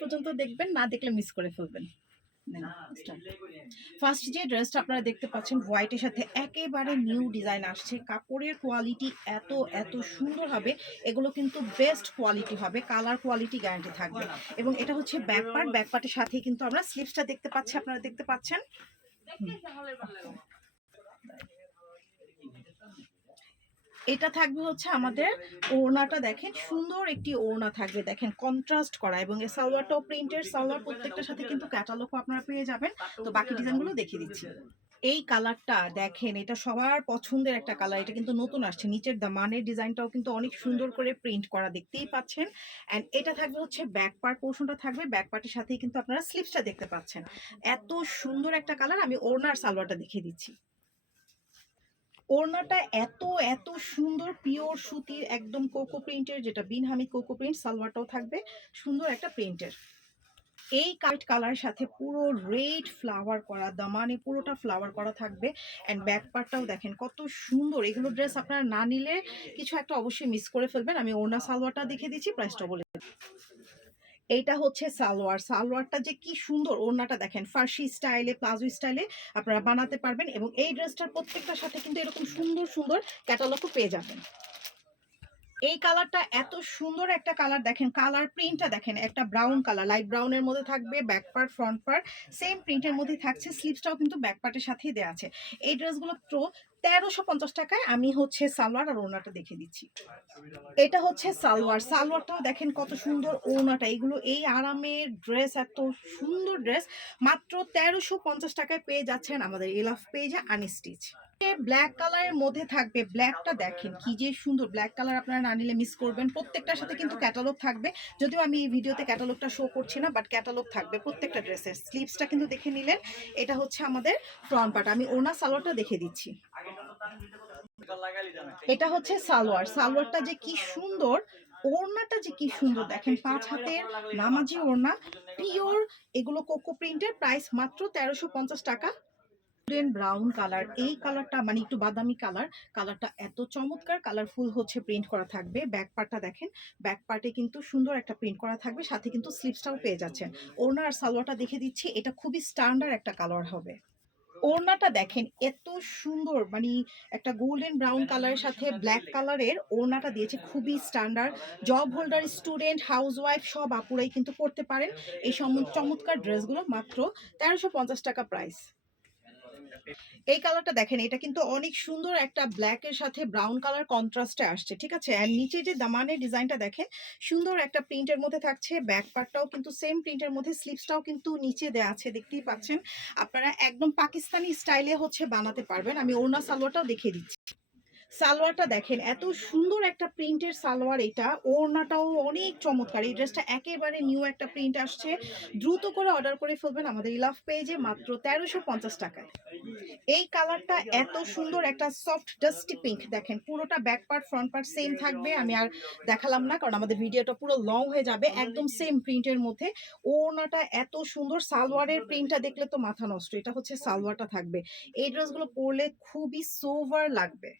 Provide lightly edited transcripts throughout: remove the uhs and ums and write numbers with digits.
পর্যন্ত দেখবেন, না দেখলে মিস করে ফেলবেন। ফার্স্ট যে ড্রেসটা আপনারা দেখতে পাচ্ছেন হোয়াইটের সাথে একেবারে নিউ ডিজাইন আসছে, কাপড়ের কোয়ালিটি এত এত সুন্দর হবে, এগুলো কিন্তু বেস্ট কোয়ালিটি হবে, কালার কোয়ালিটি গ্যারান্টি থাকবে। এবং এটা হচ্ছে ব্যাকপার্টের সাথে কিন্তু আমরা স্লিভসটা দেখতে পাচ্ছি, আপনারা দেখতে পাচ্ছেন। এটা থাকবে হচ্ছে আমাদের ওড়নাটা, দেখেন সুন্দর একটি ওড়না থাকবে, দেখেন কন্ট্রাস্ট করা, এবং এই সালোয়ারটাও প্রিন্টের সালোয়ার, প্রত্যেকটার সাথে কিন্তু ক্যাটালগও আপনারা পেয়ে যাবেন। তো বাকি ডিজাইনগুলো দেখিয়ে দিচ্ছি। এই কালারটা দেখেন, এটা সবার পছন্দের একটা কালার, এটা কিন্তু নতুন আসছে, নিচের দামানের ডিজাইনটাও কিন্তু অনেক সুন্দর করে প্রিন্ট করা, দেখতেই পাচ্ছেন। অ্যান্ড এটা থাকবে হচ্ছে ব্যাক পার্ট পোর্শনটা থাকবে, ব্যাক পার্টের সাথেই কিন্তু আপনারা স্লিভসটা দেখতে পাচ্ছেন। এত সুন্দর একটা কালার, আমি ওড়নার সালোয়ারটা দেখিয়ে দিচ্ছি। ওড়নাটা এত এত সুন্দর, পিওর সুতির একদম কোকো প্রিন্টের, যেটা বিনহামি কোকো প্রিন্ট, সালোয়ারটাও থাকবে সুন্দর একটা প্রিন্টের। এই কাইট কালারের সাথে পুরো রেড ফ্লাওয়ার করা, দামানে পুরোটা ফ্লাওয়ার করা থাকবে। অ্যান্ড ব্যাক পার্টটাও দেখেন কত সুন্দর, এগুলো ড্রেস আপনারা না নিলে কিছু একটা অবশ্যই মিস করে ফেলবেন। আমি ওড়না সালোয়ারটা দেখে দিচ্ছি, প্রাইসটা বলে। এইটা হচ্ছে সালোয়ার, সালোয়ারটা যে কি সুন্দর, ওড়নাটা দেখেন ফার্সি স্টাইলে, প্লাজো স্টাইলে আপনারা বানাতে পারবেন। এবং এই ড্রেসটার প্রত্যেকটার সাথে কিন্তু এরকম সুন্দর সুন্দর ক্যাটালগও পেয়ে যাবেন। এই কালারটা এত সুন্দর একটা কালার, দেখেন কালার প্রিন্টটা দেখেন, একটা ব্রাউন কালার, লাইট ব্রাউনের মধ্যে থাকবে, back part front part same প্রিন্টের মধ্যে থাকছে, স্লিভসটাও কিন্তু ব্যাক পার্টের সাথেই দেওয়া আছে। এই ড্রেসগুলো তো 1350 টাকায় আমি হচ্ছে সালোয়ার আর ওড়নাটা দেখে দিচ্ছি। এটা হচ্ছে সালোয়ার, সালোয়ারটাও দেখেন কত সুন্দর, ওড়নাটা, এগুলো এই আরামের ড্রেস, এত সুন্দর ড্রেস মাত্র 1350 টাকায় পেয়ে যাচ্ছেন আমাদের ইলাফ পেজে আনস্টিচ। ব্ল্যাক কালারের মধ্যে থাকবে, ব্ল্যাকটা দেখেন কি যে সুন্দর, ব্ল্যাক কালার আপনারা না নিলে মিস করবেন। প্রত্যেকটার সাথে কিন্তু ক্যাটালগ থাকবে, যদিও আমি এই ভিডিওতে ক্যাটালগটা শো করছি না, বাট ক্যাটালগ থাকবে প্রত্যেকটা ড্রেসের। স্লিভসটা কিন্তু দেখে নিলেন, এটা হচ্ছে আমাদের ফ্রন্ট পার্ট, আমি ওড়না সালোয়ারটা দেখে দিচ্ছি। এটা হচ্ছে সালোয়ার, সালোয়ারটা যে কি সুন্দর, ওড়নাটা যে কি সুন্দর, দেখেন 5 হাতের নামাজি ওড়না, পিওর, এগুলো কোকো প্রিন্টের, প্রাইস মাত্র 1350 টাকা। ব্রাউন কালার, এই কালারটা মানে একটু বাদামি কালার, কালারটা এত চমৎকার, কালারফুল হচ্ছে প্রিন্ট করা থাকবে। ব্যাক পার্টটা দেখেন, ব্যাক পার্টে কিন্তু সুন্দর একটা প্রিন্ট করা থাকবে, সাথে কিন্তু স্লিভসটাও পেয়ে যাচ্ছেন। ওড়না আর সালোয়ারটা দেখে দিচ্ছি, এটা খুবই স্ট্যান্ডার্ড একটা কালার হবে। ওড়নাটা দেখেন এত সুন্দর, মানে একটা গোল্ডেন ব্রাউন কালারের সাথে ব্ল্যাক কালারের ওড়নাটা দিয়েছে, খুবই standard. Job holder, student, housewife সব আপুরাই কিন্তু পড়তে পারেন এই চমৎকার ড্রেসগুলো, মাত্র 1350 টাকা প্রাইস। এই কালারটা দেখেন, এটা কিন্তু অনেক সুন্দর, একটা ব্ল্যাক এর সাথে ব্রাউন কালার কন্ট্রাস্টে আসছে, ঠিক আছে। আর নিচে যে দামানের ডিজাইনটা দেখেন, সুন্দর একটা প্রিন্টের মধ্যে থাকছে, ব্যাক পার্টটাও কিন্তু সেম প্রিন্টের মধ্যে, স্লিভসটাও কিন্তু নিচে দেওয়া আছে, দেখতেই পাচ্ছেন। আপনারা একদম পাকিস্তানি স্টাইলে হচ্ছে বানাতে পারবেন। আমি ওড়না সালোয়ারটাও দেখিয়ে দিচ্ছি। সালোয়ারটা দেখেন এত সুন্দর একটা প্রিন্টের সালোয়ার, এটা ওড়নাটাও অনেক চমৎকার। এই ড্রেসটা একেবারে নিউ একটা প্রিন্ট আসছে, দ্রুত করে অর্ডার করে ফেলবেন আমাদের ইলাফ পেজে, মাত্র 1350 টাকায়। এই কালারটা এত সুন্দর, একটা সফট ডাস্টি পিঙ্ক, দেখেন পুরোটা back part front part same থাকবে, আমি আর দেখালাম না কারণ আমাদের ভিডিওটা পুরো লং হয়ে যাবে। একদম সেম প্রিন্টের মধ্যে ওড়নাটা এত সুন্দর, সালোয়ারের প্রিন্টটা দেখলে তো মাথা নষ্ট। এটা হচ্ছে সালোয়ারটা থাকবে, এই ড্রেসগুলো পরলে খুবই সোভার লাগবে।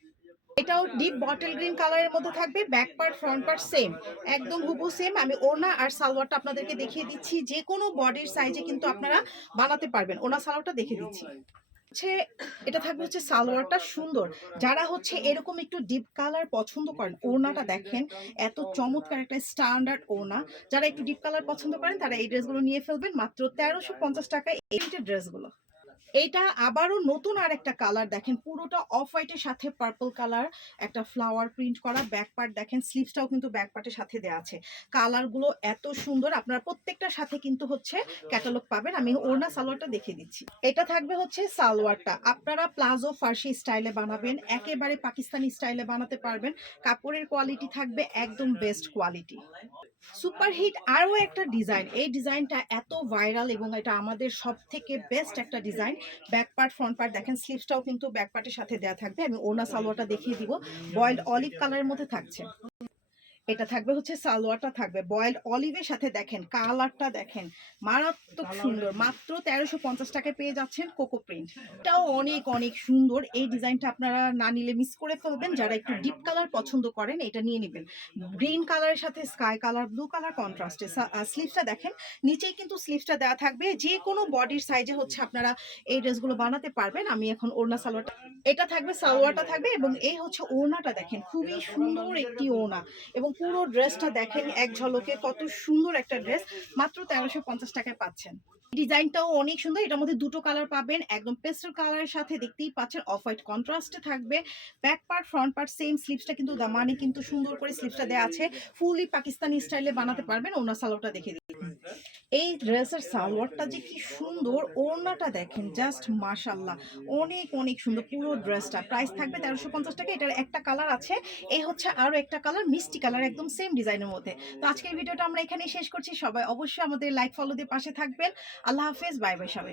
এটাও ডিপ বটল গ্রিন কালারের মধ্যে থাকবে, back part front part same, একদম হুবহু সেম। আমি ওড়না আর সালোয়ারটা আপনাদেরকে দেখিয়ে দিচ্ছি, যে কোনো বডির সাইজে কিন্তু আপনারা বানাতে পারবেন। ওড়না সালোয়ারটা দেখে দিচ্ছি হচ্ছে, এটা থাকবে হচ্ছে সালোয়ারটা সুন্দর, যারা হচ্ছে এরকম একটু ডিপ কালার পছন্দ করেন, ওড়নাটা দেখেন এত চমৎকার একটা স্ট্যান্ডার্ড ওড়না, যারা একটু ডিপ কালার পছন্দ করেন তারা এই ড্রেসগুলো নিয়ে ফেলবেন, মাত্র 1350 টাকায় এই ড্রেসগুলো। এইটা আবারও নতুন আর একটা কালার, দেখেন পুরোটা অফ হোয়াইটের সাথে পার্পল কালার, একটা ফ্লাওয়ার প্রিন্ট করা, ব্যাক পার্ট দেখেন, স্লিভসটাও কিন্তু ব্যাক পার্টের সাথে দেওয়া আছে। কালারগুলো এত সুন্দর, আপনারা প্রত্যেকটার সাথে কিন্তু হচ্ছে ক্যাটালগ পাবেন। আমি ওড়না সালোয়ারটা দেখিয়ে দিচ্ছি। এটা থাকবে হচ্ছে সালোয়ারটা, আপনারা প্লাজো ফার্সি স্টাইলে বানাবেন, একেবারে পাকিস্তানি স্টাইলে বানাতে পারবেন, কাপড়ের কোয়ালিটি থাকবে একদম বেস্ট কোয়ালিটি। সুপার হিট আরও একটা ডিজাইন, এই ডিজাইনটা এত ভাইরাল এবং এটা আমাদের সব থেকে বেস্ট একটা design. Back part front part দেখেন, স্লিভসটাও কিন্তু ব্যাক পার্টের সাথে দেওয়া থাকবে। আমি ওড়না সালোয়ারটা দেখিয়ে দিব, বয়েলড অলিভ কালারের মধ্যে থাকছে। এটা থাকবে হচ্ছে সালোয়ারটা থাকবে বয়েলড অলিভের সাথে, দেখেন কালারটা দেখেন মারাত্মক সুন্দর। মাত্র 1350 টাকায় পেয়ে যাচ্ছেন কোকো প্রিন্ট। এটাও অনেক অনেক সুন্দর। এই ডিজাইনটা আপনারা না নিলে মিস করে ফেলবেন। যারা একটু ডিপ কালার পছন্দ করেন এটা নিয়ে নেবেন। গ্রিন কালারের সাথে স্কাই কালার, ব্লু কালার কন্ট্রাস্টে। স্লিভসটা দেখেন, নিচেই কিন্তু স্লিভসটা দেওয়া থাকবে। যে কোনো বডির সাইজে হচ্ছে আপনারা এই ড্রেসগুলো বানাতে পারবেন। আমি এখন ওড়না সালোয়ারটা, এটা থাকবে সালোয়ারটা থাকবে, এবং এই হচ্ছে ওড়নাটা দেখেন খুবই সুন্দর একটি ওড়না, এবং পুরো ড্রেসটা দেখেন এক ঝলকে কত সুন্দর একটা ড্রেস। মাত্র 1350 টাকায় পাচ্ছেন। ডিজাইনটাও অনেক সুন্দর। এটার মধ্যে দুটো কালার পাবেন, একদম পেস্টেল কালারের সাথে দেখতেই পাচ্ছেন অফ হোয়াইট কন্ট্রাস্টে থাকবে। Back part front part same, স্লিভসটা কিন্তু দামানে কিন্তু সুন্দর করে স্লিভসটা দেওয়া আছে। ফুলি পাকিস্তানি স্টাইলে বানাতে পারবেন। ওড়না সালোয়ারটা দেখে দিই। এই ড্রেসের সালোয়ারটা যে কি সুন্দর, ওড়নাটা দেখেন জাস্ট মাশাআল্লাহ, অনেক অনেক সুন্দর পুরো ড্রেসটা। প্রাইস থাকবে 1350 টাকা। এটার একটা কালার আছে, এই হচ্ছে আরো একটা কালার, মিষ্টি কালার, একদম সেম ডিজাইনের মধ্যে। তো আজকের ভিডিওটা আমরা এখানেই শেষ করছি। সবাই অবশ্যই আমাদের লাইক ফলো দিয়ে পাশে থাকবেন। আল্লাহ হাফেজ, বাই বাই সবাই।